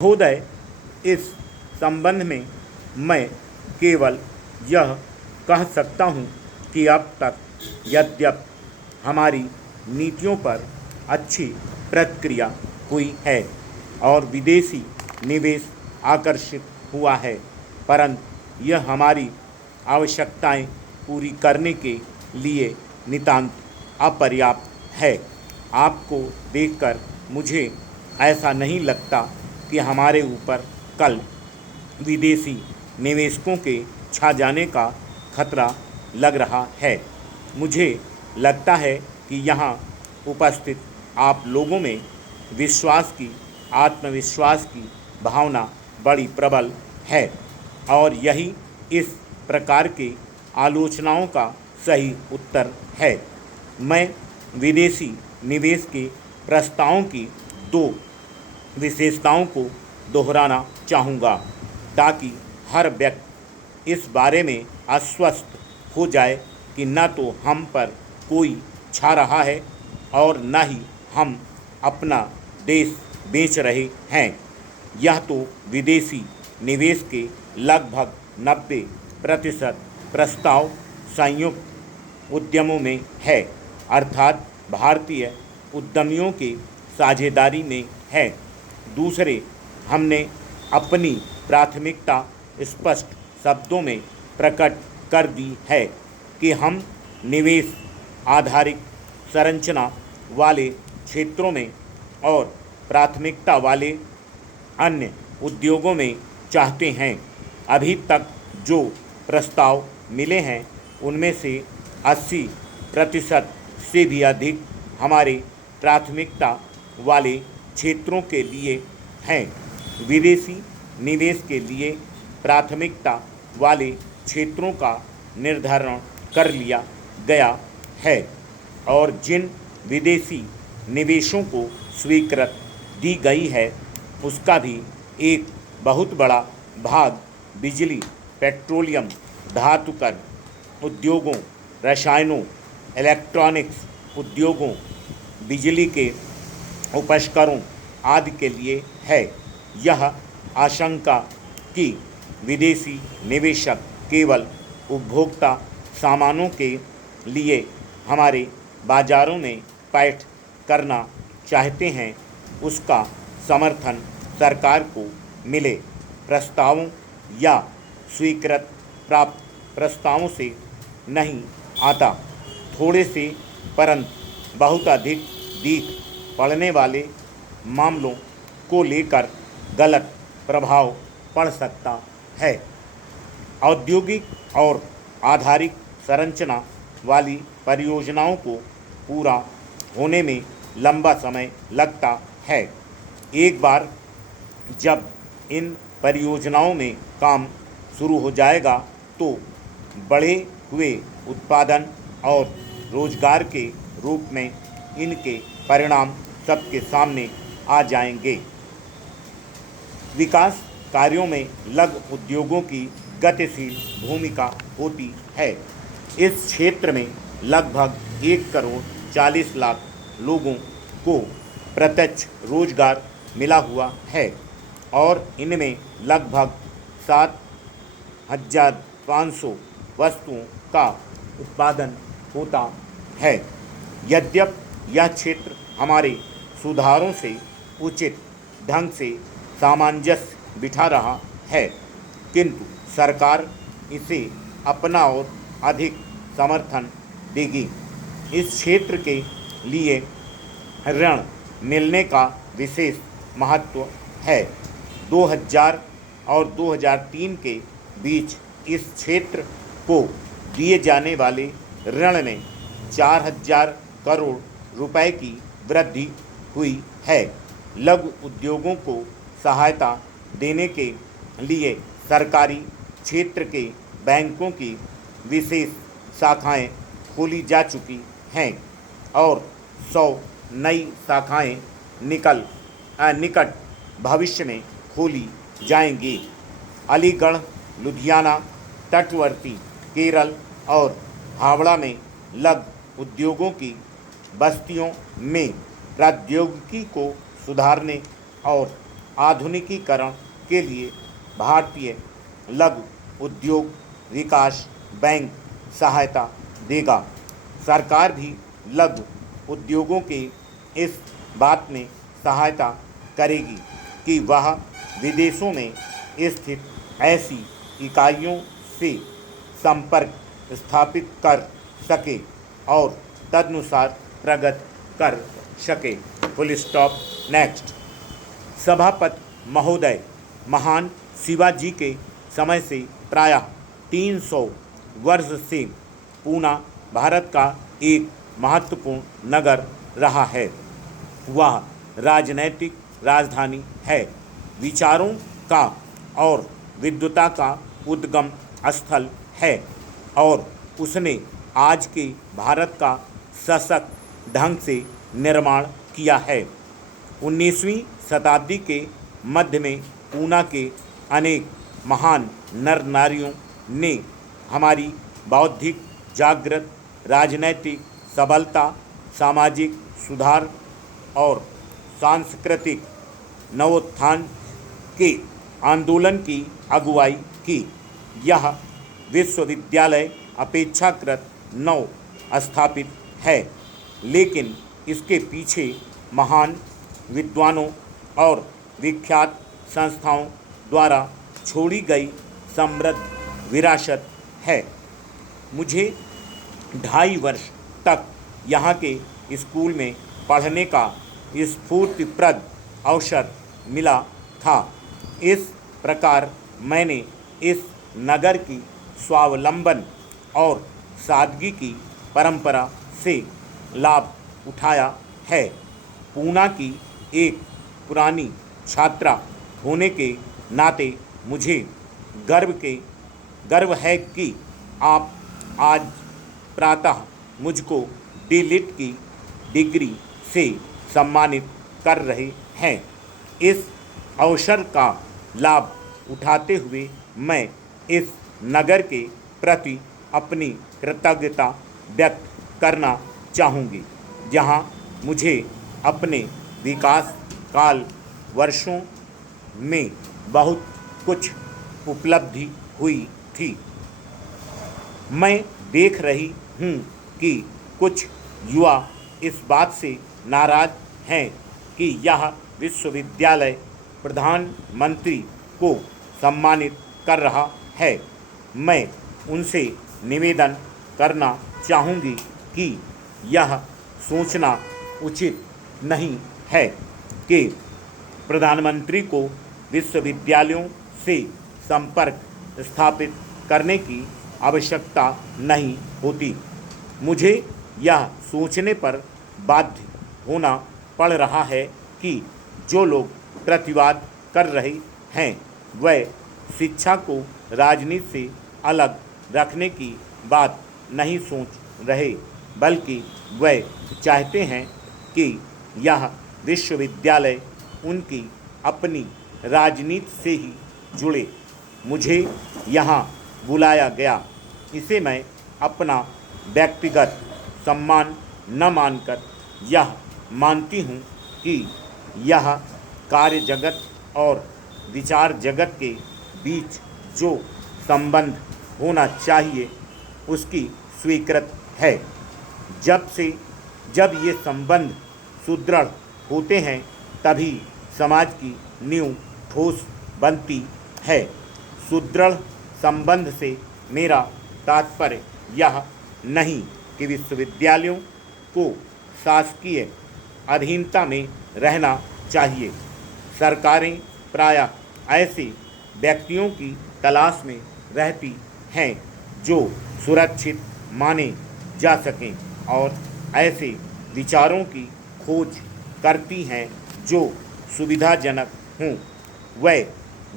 महोदय, इस संबंध में मैं केवल यह कह सकता हूँ कि अब तक यद्यपि हमारी नीतियों पर अच्छी प्रतिक्रिया हुई है और विदेशी निवेश आकर्षित हुआ है, परंतु यह हमारी आवश्यकताएं पूरी करने के लिए नितांत अपर्याप्त है। आपको देखकर मुझे ऐसा नहीं लगता कि हमारे ऊपर कल विदेशी निवेशकों के छा जाने का खतरा लग रहा है। मुझे लगता है कि यहाँ उपस्थित आप लोगों में आत्मविश्वास की भावना बड़ी प्रबल है और यही इस प्रकार के आलोचनाओं का सही उत्तर है। मैं विदेशी निवेश के प्रस्तावों की दो विशेषताओं को दोहराना चाहूँगा ताकि हर व्यक्ति इस बारे में आश्वस्त हो जाए कि न तो हम पर कोई छा रहा है और न ही हम अपना देश बेच रहे हैं। यह तो विदेशी निवेश के लगभग 90% प्रस्ताव संयुक्त उद्यमों में है, अर्थात भारतीय उद्यमियों के साझेदारी में है। दूसरे, हमने अपनी प्राथमिकता स्पष्ट शब्दों में प्रकट कर दी है कि हम निवेश आधारित संरचना वाले क्षेत्रों में और प्राथमिकता वाले अन्य उद्योगों में चाहते हैं। अभी तक जो प्रस्ताव मिले हैं उनमें से 80% से भी अधिक हमारे प्राथमिकता वाले क्षेत्रों के लिए हैं। विदेशी निवेश के लिए प्राथमिकता वाले क्षेत्रों का निर्धारण कर लिया गया है और जिन विदेशी निवेशों को स्वीकृति दी गई है उसका भी एक बहुत बड़ा भाग बिजली, पेट्रोलियम, धातुकर उद्योगों, रसायनों, इलेक्ट्रॉनिक्स उद्योगों, बिजली के उपकरणों आदि के लिए है। यह आशंका कि विदेशी निवेशक केवल उपभोक्ता सामानों के लिए हमारे बाज़ारों में पैठ करना चाहते हैं, उसका समर्थन सरकार को मिले प्रस्तावों या स्वीकृत प्राप्त प्रस्तावों से नहीं आता। थोड़े से परंतु बहुत अधिक दिख पड़ने वाले मामलों को लेकर गलत प्रभाव पड़ सकता है। औद्योगिक और आधारिक संरचना वाली परियोजनाओं को पूरा होने में लंबा समय लगता है। एक बार जब इन परियोजनाओं में काम शुरू हो जाएगा तो बढ़े हुए उत्पादन और रोजगार के रूप में इनके परिणाम सबके सामने आ जाएंगे। विकास कार्यों में लघु उद्योगों की गतिशील भूमिका होती है। इस क्षेत्र में लगभग 1,40,00,000 लोगों को प्रत्यक्ष रोजगार मिला हुआ है और इनमें लगभग 7,500 वस्तुओं का उत्पादन होता है। यद्यपि यह क्षेत्र हमारे सुधारों से उचित ढंग से सामंजस्य बिठा रहा है, किंतु सरकार इसे अपना और अधिक समर्थन देगी। इस क्षेत्र के लिए ऋण मिलने का विशेष महत्व है। 2000 और 2003 के बीच इस क्षेत्र को दिए जाने वाले ऋण में 4,000 करोड़ रुपए की वृद्धि हुई है। लघु उद्योगों को सहायता देने के लिए सरकारी क्षेत्र के बैंकों की विशेष शाखाएं खोली जा चुकी हैं और 100 नई शाखाएं निकट भविष्य में खोली जाएंगी। अलीगढ़, लुधियाना, तटवर्ती केरल और हावड़ा में लघु उद्योगों की बस्तियों में प्रौद्योगिकी को सुधारने और आधुनिकीकरण के लिए भारतीय लघु उद्योग विकास बैंक सहायता देगा। सरकार भी लघु उद्योगों के इस बात में सहायता करेगी कि वह विदेशों में स्थित ऐसी इकाइयों से संपर्क स्थापित कर सके और तदनुसार प्रगति कर सके। Full stop. नेक्स्ट। सभापति महोदय, महान शिवाजी के समय से प्रायः 300 वर्ष से पूना भारत का एक महत्वपूर्ण नगर रहा है। वह राजनैतिक राजधानी है, विचारों का और विद्वता का उद्गम स्थल है और उसने आज के भारत का सशक्त ढंग से निर्माण किया है। 19वीं शताब्दी के मध्य में पूना के अनेक महान नर नारियों ने हमारी बौद्धिक जागृत, राजनैतिक सबलता, सामाजिक सुधार और सांस्कृतिक नवोत्थान के आंदोलन की अगुवाई की। यह विश्वविद्यालय अपेक्षाकृत नव स्थापित है, लेकिन इसके पीछे महान विद्वानों और विख्यात संस्थाओं द्वारा छोड़ी गई समृद्ध विरासत है। मुझे 2.5 वर्ष तक यहाँ के स्कूल में पढ़ने का स्फूर्तिप्रद अवसर मिला था। इस प्रकार मैंने इस नगर की स्वावलंबन और सादगी की परंपरा से लाभ उठाया है। पूना की एक पुरानी छात्रा होने के नाते मुझे गर्व है कि आप आज प्रातः मुझको डी.लिट की डिग्री से सम्मानित कर रहे हैं। इस अवसर का लाभ उठाते हुए मैं इस नगर के प्रति अपनी कृतज्ञता व्यक्त करना चाहूँगी, जहाँ मुझे अपने विकास काल वर्षों में बहुत कुछ उपलब्धि हुई थी। मैं देख रही हूँ कि कुछ युवा इस बात से नाराज हैं कि यह विश्वविद्यालय प्रधानमंत्री को सम्मानित कर रहा है। मैं उनसे निवेदन करना चाहूँगी कि यह सोचना उचित नहीं है कि प्रधानमंत्री को विश्वविद्यालयों से संपर्क स्थापित करने की आवश्यकता नहीं होती। मुझे यह सोचने पर बाध्य होना पड़ रहा है कि जो लोग प्रतिवाद कर रहे हैं वह शिक्षा को राजनीति से अलग रखने की बात नहीं सोच रहे, बल्कि वह चाहते हैं कि यह विश्वविद्यालय उनकी अपनी राजनीति से ही जुड़े। मुझे यहाँ बुलाया गया, इसे मैं अपना व्यक्तिगत सम्मान न मानकर यह मानती हूँ कि यह कार्य जगत और विचार जगत के बीच जो संबंध होना चाहिए उसकी स्वीकृत है। जब ये संबंध सुदृढ़ होते हैं तभी समाज की नींव ठोस बनती है। सुदृढ़ संबंध से मेरा तात्पर्य यह नहीं कि विश्वविद्यालयों को शासकीय अधीनता में रहना चाहिए। सरकारें प्रायः ऐसे व्यक्तियों की तलाश में रहती हैं जो सुरक्षित माने जा सकें और ऐसे विचारों की खोज करती हैं जो सुविधाजनक हों। वह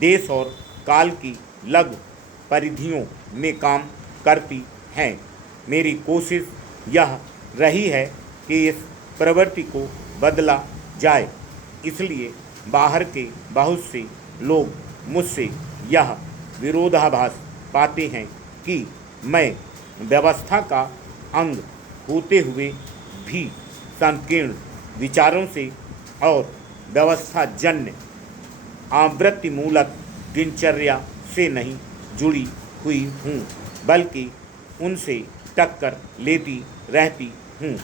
देश और काल की लघु परिधियों में काम करती हैं। मेरी कोशिश यह रही है कि इस प्रवृत्ति को बदला जाए। इसलिए बाहर के बहुत से लोग मुझसे यह विरोधाभास पाते हैं कि मैं व्यवस्था का अंग होते हुए भी संकीर्ण विचारों से और व्यवस्थाजन्य आवृत्ति मूलक दिनचर्या से नहीं जुड़ी हुई हूँ, बल्कि उनसे टक्कर लेती रहती हूँ।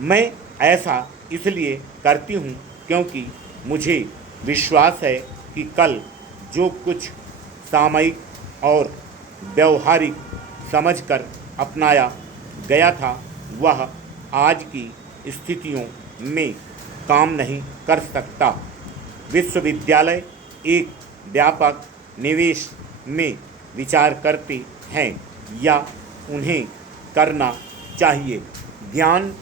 मैं ऐसा इसलिए करती हूँ क्योंकि मुझे विश्वास है कि कल जो कुछ सामयिक और व्यवहारिक समझकर अपनाया गया था वह आज की स्थितियों में काम नहीं कर सकता। विश्वविद्यालय एक व्यापक निवेश में विचार करते हैं या उन्हें करना चाहिए। ज्ञान